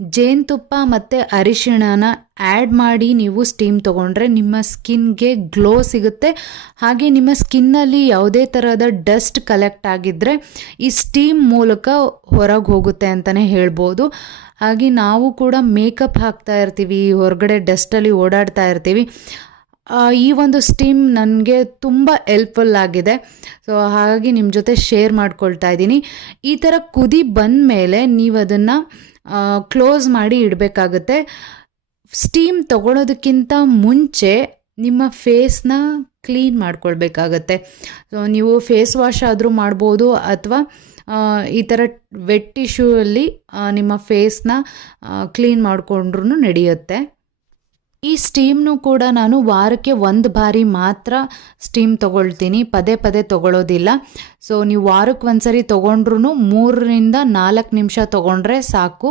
ಜೇನುತುಪ್ಪ ಮತ್ತು ಅರಿಶಿಣನ ಆ್ಯಡ್ ಮಾಡಿ ನೀವು ಸ್ಟೀಮ್ ತೊಗೊಂಡ್ರೆ ನಿಮ್ಮ ಸ್ಕಿನ್ಗೆ ಗ್ಲೋ ಸಿಗುತ್ತೆ. ಹಾಗೆ ನಿಮ್ಮ ಸ್ಕಿನ್ನಲ್ಲಿ ಯಾವುದೇ ಥರದ ಡಸ್ಟ್ ಕಲೆಕ್ಟ್ ಆಗಿದ್ದರೆ ಈ ಸ್ಟೀಮ್ ಮೂಲಕ ಹೊರಗೆ ಹೋಗುತ್ತೆ ಅಂತಲೇ ಹೇಳ್ಬೋದು. ಹಾಗೆ ನಾವು ಕೂಡ ಮೇಕಪ್ ಹಾಕ್ತಾ ಇರ್ತೀವಿ, ಹೊರಗಡೆ ಡಸ್ಟಲ್ಲಿ ಓಡಾಡ್ತಾ ಇರ್ತೀವಿ. ಈ ಒಂದು ಸ್ಟೀಮ್ ನನಗೆ ತುಂಬ ಹೆಲ್ಪ್ಫುಲ್ ಆಗಿದೆ. ಸೊ ಹಾಗಾಗಿ ನಿಮ್ಮ ಜೊತೆ ಶೇರ್ ಮಾಡ್ಕೊಳ್ತಾ ಇದ್ದೀನಿ. ಈ ಥರ ಕುದಿ ಬಂದ ಮೇಲೆ ನೀವು ಅದನ್ನು ಕ್ಲೋಸ್ ಮಾಡಿ ಇಡಬೇಕಾಗುತ್ತೆ. ಸ್ಟೀಮ್ ತಗೊಳ್ಳೋದಕ್ಕಿಂತ ಮುಂಚೆ ನಿಮ್ಮ ಫೇಸ್ನ ಕ್ಲೀನ್ ಮಾಡ್ಕೊಳ್ಬೇಕಾಗತ್ತೆ. ಸೊ ನೀವು ಫೇಸ್ ವಾಶ್ ಆದರೂ ಮಾಡ್ಬೋದು, ಅಥವಾ ಈ ಥರ ವೆಟ್ ಟಿಶ್ಯೂ ಅಲ್ಲಿ ನಿಮ್ಮ ಫೇಸ್ನ ಕ್ಲೀನ್ ಮಾಡಿಕೊಂಡ್ರೂ ನಡೆಯುತ್ತೆ. ಈ ಸ್ಟೀಮ್ನು ಕೂಡ ನಾನು ವಾರಕ್ಕೆ 1 ಬಾರಿ ಮಾತ್ರ ಸ್ಟೀಮ್ ತೊಗೊಳ್ತೀನಿ, ಪದೇ ಪದೇ ತೊಗೊಳ್ಳೋದಿಲ್ಲ. ಸೊ ನೀವು ವಾರಕ್ಕೆ 1 ಸರಿ ತೊಗೊಂಡ್ರೂ 3 ರಿಂದ 4 ನಿಮಿಷ ತೊಗೊಂಡ್ರೆ ಸಾಕು.